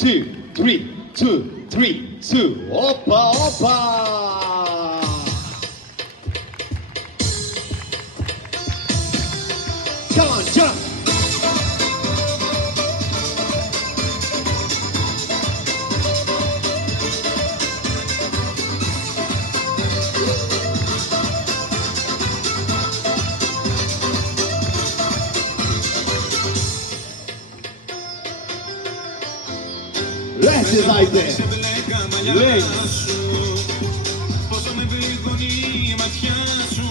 2, 3, 2. Hoppa, hoppa. Come on, jump. Left is right there. Left. Πόσο με πληγώνει η ματιά σου.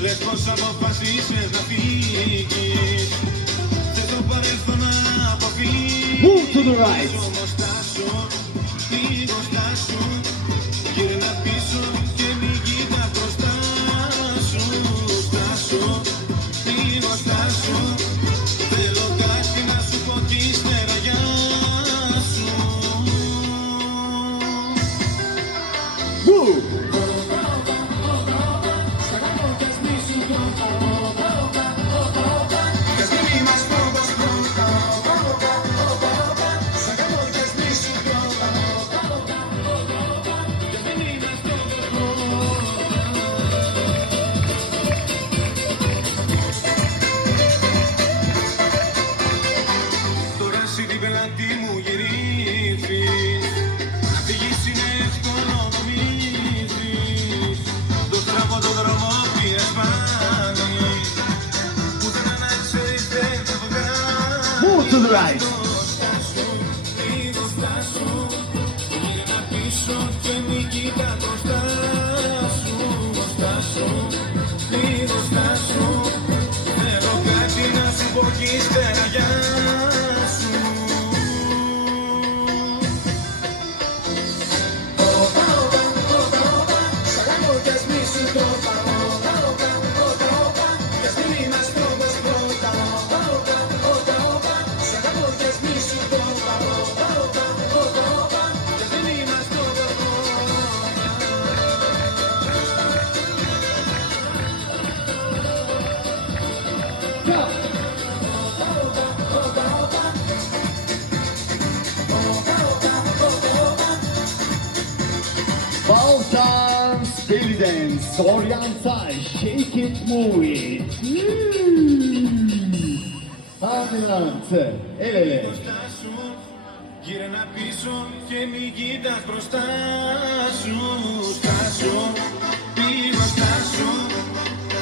Λες πως αποφασίσες να φύγεις. Θες το παρελθόν να αποφύγεις. Move to the right. Όμως στάσου, λίγο στάσου. Γύρνα πίσω και μην κοίτας μπροστά σου. Στάσου, λίγο στάσου. Θέλω κάτι να σου πω κι ύστερα γεια σου. Move. Τώρα εσύ την πελάτη μου γυρίζεις. Να φύγεις είναι εύκολο νομίζεις. Το στραβό το δρόμο πήρες πάλι. Πουθενά να ξέρεις δεν θα βγάλει. Move to the right. Λίγο στάσου. Γύρνα πίσω και μην κοίτα μπροστά σου. Στάσου, λίγο στάσου. Θέλω κάτι να σου πω κι ύστερα γεια σου. Ball dance, belly dance, oriental, shake it, move it. Adelante, el ele. Στάσου, γύρνα πίσω και μην κοίτας μπροστά σου. Στάσου, λίγο στάσου.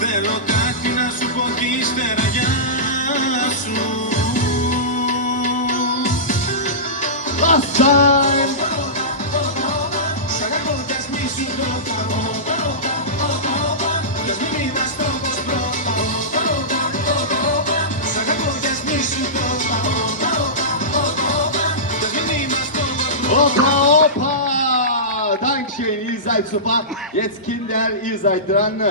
Θέλω κάτι να σου πω κι ύστερα γεια σου. Last time. Σ' αγαπώ κι ας μη σου το πω. Κι ας μην είμαστε όπως πρώτα. Σ' αγαπώ κι ας μη σου το πω. Κι ας μην είμαστε όπως πρώτα. Hoppa, hoppa. Dankeschön, ihr seid super. Jetzt Kinder, ihr seid dran.